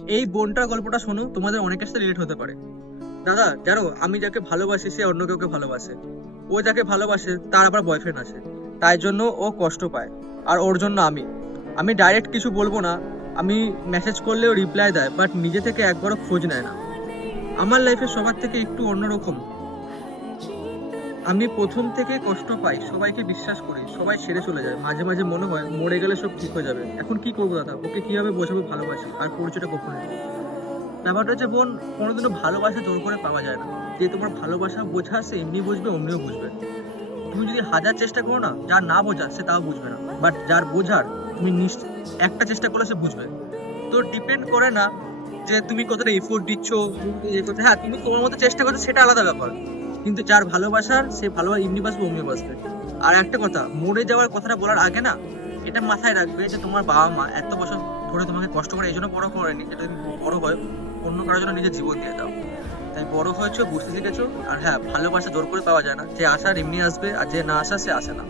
এই বোনটার গল্পটা শোনো, তোমাদের অনেকের সাথে রিলেট হতে পারে। দাদা জানো, আমি যাকে ভালোবাসি সে অন্য কাউকে ভালোবাসে। ও যাকে ভালোবাসে তার আবার বয়ফ্রেন্ড আছে, তাই জন্য ও কষ্ট পায়। আর ওর জন্য আমি আমি ডাইরেক্ট কিছু বলবো না। আমি মেসেজ করলেও রিপ্লাই দেয়, বাট নিজে থেকে একবারও খোঁজ নেয় না। আমার লাইফে সবার থেকে একটু অন্যরকম। আমি প্রথম থেকে কষ্ট পাই, সবাইকে বিশ্বাস করি, সবাই ছেড়ে চলে যায়, মাঝে মাঝে মনে হয় মরে গেলে সব ঠিক হয়ে যাবে। এখন কি করবো দাদা, ওকে কিভাবে বোঝাবো ভালোবাসি আর পরিচয়টা গোপন নেই? ব্যাপারটা হচ্ছে বোন, কোনোদিনও ভালোবাসা জোর করে পাওয়া যায় না। যে তোমার ভালোবাসা বোঝা সে এমনি বুঝবে, অমনিও বুঝবে। তুমি যদি হাজার চেষ্টা করো না, যার না বোঝা সে তাও বুঝবে না, বাট যার বোঝার তুমি একটা চেষ্টা করলে সে বুঝবে। তো ডিপেন্ড করে না যে তুমি কতটা এফোর্ট দিচ্ছ, হ্যাঁ তুমি তোমার মতো চেষ্টা করছো সেটা আলাদা ব্যাপার, কিন্তু যার ভালোবাসার সে ভালোবাসা এমনি বাসবে, অমনি বাসবে। আর একটা কথা, মরে যাওয়ার কথাটা বলার আগে না, এটা মাথায় রাখবে যে তোমার বাবা মা এত বছর ধরে তোমাকে কষ্ট করে এই জন্য বড় করেনি যেটা তুমি বড় হয় অন্য কারোর জন্য নিজের জীবন দিয়ে দাও। তাই বড় হয়েছো, বুঝতে শিখেছো। আর হ্যাঁ, ভালোবাসা জোর করে পাওয়া যায় না, যে আসার এমনি আসবে, আর যে না আসা সে আসে না।